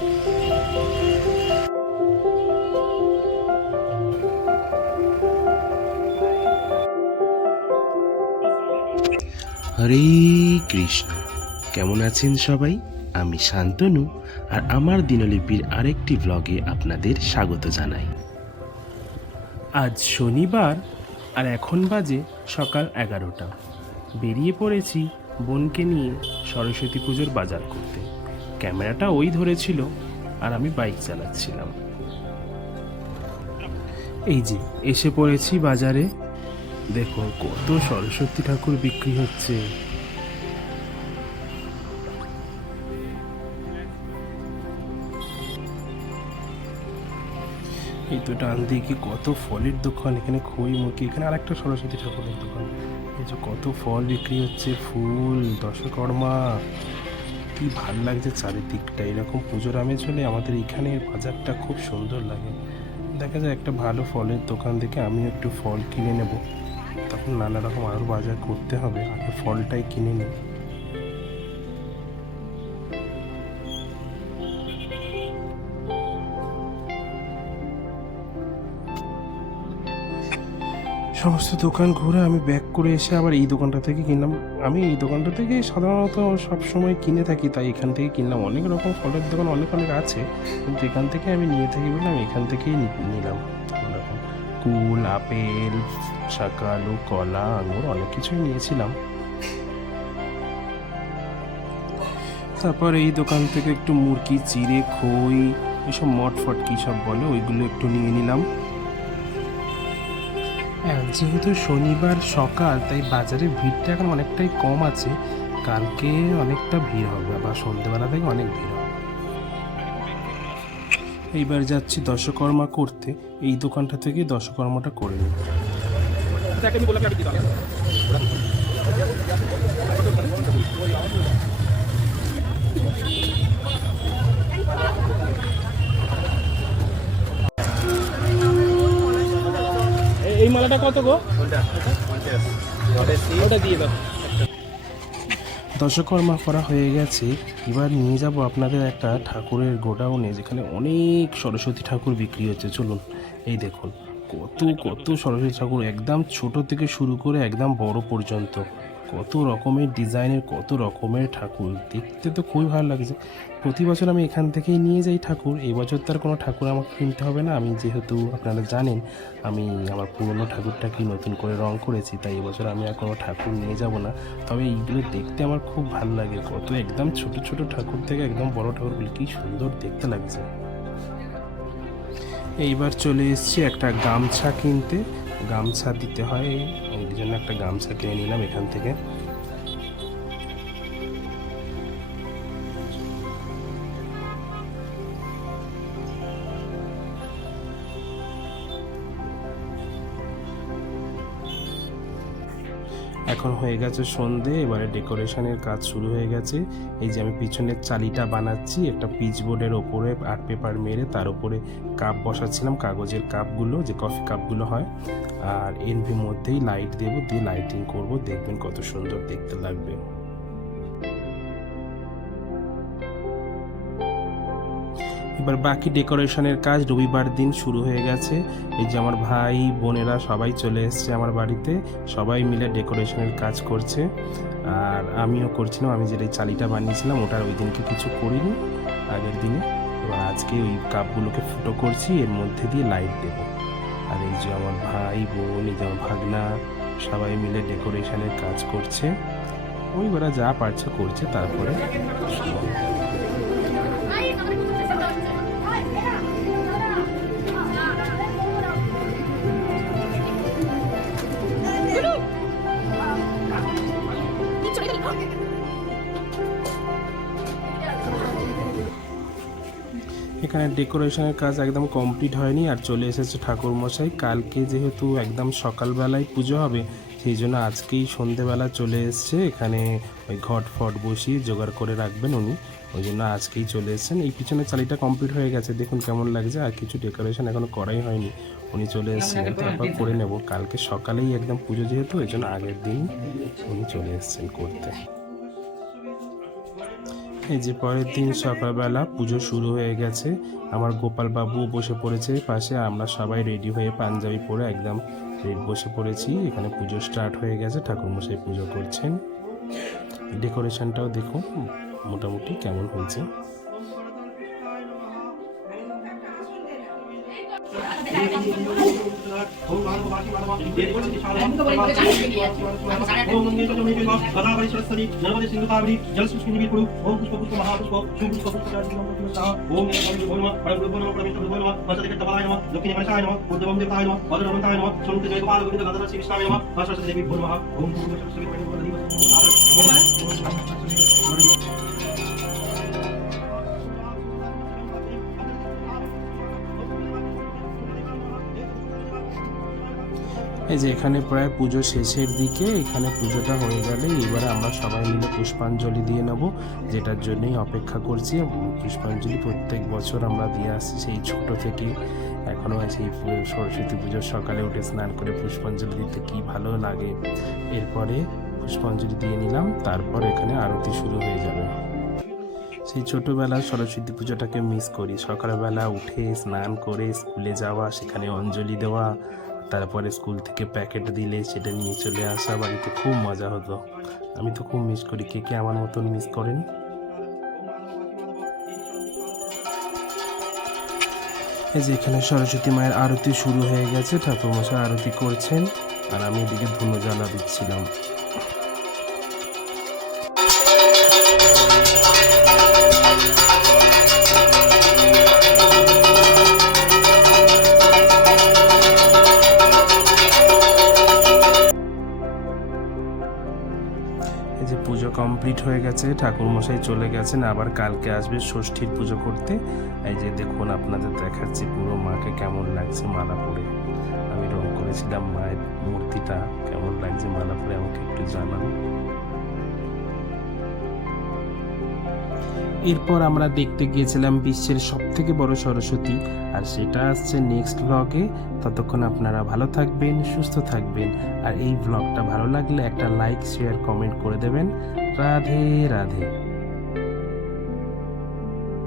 হরে কৃষ্ণ। কেমন আছেন সবাই? আমি শান্তনু, আর আমার দিনলিপির আরেকটি ব্লগে আপনাদের স্বাগত জানাই। আজ শনিবার, আর এখন বাজে সকাল 11টা। বেরিয়ে পড়েছি বোনকে নিয়ে সরস্বতী পুজোর বাজার করতে। ক্যামেরাটা ওই ধরেছিল আর আমি বাইক চালাচ্ছিলাম। এই যে এসে পড়েছি বাজারে। দেখো কত সরস্বতী ঠাকুর বিক্রি হচ্ছে। এই তো ডান দিকে কত ফলের দোকান, এখানে খই মুখি, এখানে আরেকটা সরস্বতী ঠাকুরের দোকান। এই যে কত ফল বিক্রি হচ্ছে, ফুল, দশকর্মা। কি ভাল লাগছে চারিদিকটা। এরকম পুজোর আমেজ হলে আমাদের এখানে বাজারটা খুব সুন্দর লাগে। দেখা যায় একটা ভালো ফলের দোকান দেখে আমিও একটু ফল কিনে নেব। তখন নানা রকম আরও বাজার করতে হবে, আগে ফলটাই কিনে নিই। সমস্ত দোকান ঘুরে আমি ব্যাক করে এসে আবার এই দোকানটা থেকে কিনলাম। আমি এই দোকানটা থেকে সাধারণত সব সময় কিনে থাকি, তাই এখান থেকে কিনলাম। অনেক রকম ফলের দোকান অনেক আছে, কিন্তু এখান থেকে আমি নিয়ে থাকি বলে আমি এখান থেকেই নিলাম। রকম কুল, আপেল, শাকালু, কলা, আঙুর অনেক কিছুই নিয়েছিলাম। তারপর এই দোকান থেকে একটু মুরগি, চিড়ে, খই, এসব মটফট কী সব বলে ওইগুলো একটু নিয়ে নিলাম। যেহেতু শনিবার সকাল, তাই বাজারে ভিড়টা এখন অনেকটাই কম আছে। কালকে অনেকটা ভিড় হবে, আবার সন্ধ্যেবেলা থেকে অনেক ভিড় হবে। এইবার যাচ্ছি দশকর্মা করতে। এই দোকানটা থেকে দশকর্মাটা করে নিই। এই মালাটা কত গো? ওটা দিয়ে দাও। দশকর্মা করা হয়ে গেছে। এবার নিয়ে যাব আপনাদের একটা ঠাকুরের গোডাউনে, যেখানে অনেক সরস্বতী ঠাকুর বিক্রি হচ্ছে। চলুন, এই দেখুন কত কত সরস্বতী ঠাকুর, একদম ছোট থেকে শুরু করে একদম বড় পর্যন্ত। কত রকমের ডিজাইনের, কত রকমের ঠাকুর, দেখতে তো খুবই ভালো লাগছে। প্রতি বছর আমি এখান থেকেই নিয়ে যাই ঠাকুর। এবছর তার কোনো ঠাকুর আমাকে কিনতে হবে না। আমি যেহেতু আপনারা জানেন আমি আমার পুরনো ঠাকুরটাকে নতুন করে রং করেছি, তাই এবছর আমি আর কোনো ঠাকুর নিয়ে যাব না। তবে এইগুলো দেখতে আমার খুব ভালো লাগে। কত একদম ছোট ছোট ঠাকুর থেকে একদম বড় ঠাকুরগুলো কি সুন্দর দেখতে লাগছে। এইবার চলে এসেছি একটা গামছা কিনতে। গামছা দিতে হয়, ওই জন্য একটা গামছা কিনে নিলাম এখান থেকে। এখন হয়ে গেছে সন্ধে, এবারে ডেকোরেশনের কাজ শুরু হয়ে গেছে। এই যে আমি পিছনের চালিটা বানাচ্ছি, একটা পিচ বোর্ডের ওপরে আর্ট পেপার মেরে তার উপরে কাপ বসাচ্ছিলাম, কাগজের কাপগুলো, যে কফি কাপগুলো হয়। আর এর মধ্যেই লাইট দেবো, দিয়ে লাইটিং করব, দেখবেন কত সুন্দর দেখতে লাগবে। এবার বাকি ডেকোরেশনের কাজ রবিবার দিন শুরু হয়ে গেছে। এই যে আমার ভাই বোনেরা সবাই চলে এসছে আমার বাড়িতে, সবাই মিলে ডেকোরেশনের কাজ করছে। আর আমিও করছিলাম, আমি যেটা চালিটা বানিয়েছিলাম ওটার ওই দিনকে কিছু করিনি আগের দিনে। এবার আজকে ওই কাপগুলোকে ফুটো করছি, এর মধ্যে দিয়ে লাইট দেব। আর এই যে আমার ভাই বোন, এই যে আমার ভাগনা, সবাই মিলে ডেকোরেশনের কাজ করছে। ওই ওরা যা পারছে করছে। তারপরে এখানে ডেকোরেশনের কাজ একদম কমপ্লিট হয়নি, আর চলে এসেছে ঠাকুর মশাই। কালকে যেহেতু একদম সকালবেলায় পুজো হবে, সেই জন্য আজকেই সন্ধেবেলা চলে এসছে। এখানে ওই ঘট ফট বসিয়ে জোগাড় করে রাখবেন উনি, ওই জন্য আজকেই চলে এসেছেন। এই পিছনে চালিটা কমপ্লিট হয়ে গেছে, দেখুন কেমন লাগছে। আর কিছু ডেকোরেশন এখনো করাই হয়নি, উনি চলে এসেছেন, তারপর করে নেব। কালকে সকালেই একদম পুজো যেহেতু, ওই জন্য আগের দিন উনি চলে এসেছেন করতে। এই যে পরের দিন সকালবেলা পুজো শুরু হয়ে গেছে। আমার গোপাল বাবু বসে পড়েছে পাশে, আমরা সবাই রেডি হয়ে পাঞ্জাবি পরে একদম বসে পড়েছি। এখানে পুজো স্টার্ট হয়ে গেছে, ঠাকুরমশাই পুজো করছেন। ডেকোরেশনটাও দেখুন মোটামুটি কেমন হয়েছে। এই যে এখানে প্রায় পুজো শেষের দিকে, এখানে পুজোটা হয়ে গেলে এবারে আমরা সবাই মিলে পুষ্পাঞ্জলি দিয়ে নেব, যেটার জন্যই অপেক্ষা করছি। পুষ্পাঞ্জলি প্রত্যেক বছর আমরা দিয়ে আসছি সেই ছোট থেকে, এখনও সেই সরস্বতী পুজোর সকালে উঠে স্নান করে পুষ্পাঞ্জলি দিতে কী ভালো লাগে। এরপরে পুষ্পাঞ্জলি দিয়ে নিলাম, তারপর এখানে আরতি শুরু হয়ে যাবে। সেই ছোটোবেলার সরস্বতী পুজোটাকে মিস করি। সকালবেলা উঠে স্নান করে স্কুলে যাওয়া, সেখানে অঞ্জলি দেওয়া, তারপরে স্কুল থেকে প্যাকেট দিলে সেটা নিয়ে চলে আসা বাড়িতে, খুব মজা হতো। আমি তো খুব মিস করি। কে কে আমার মতন মিস করেন? এই যে এখানে সরস্বতী মায়ের আরতি শুরু হয়ে গেছে, ঠাকুরমশাই আরতি করছেন আর আমি এদিকে ধুনো জ্বালা দিচ্ছিলাম। এই যে পুজো কমপ্লিট হয়ে গেছে, ঠাকুরমশাই চলে গেছেন, আবার কালকে আসবে ষষ্ঠীর পুজো করতে। এই যে দেখুন, আপনাদের দেখাচ্ছি পুরো মাকে কেমন লাগছে মালা পরে। আমি রং করেছিলাম মায়ের মূর্তিটা, কেমন লাগছে মালা পরে আমাকে একটু জানান। এরপর আমরা দেখতে গিয়েছিলাম বিশ্বের সবথেকে বড় সরস্বতী, আর সেটা আসছে নেক্সট ব্লগে। ততক্ষণ আপনারা ভালো থাকবেন, সুস্থ থাকবেন, আর এই ব্লগটা ভালো লাগলে একটা লাইক, শেয়ার, কমেন্ট করে দেবেন। রাধে রাধে।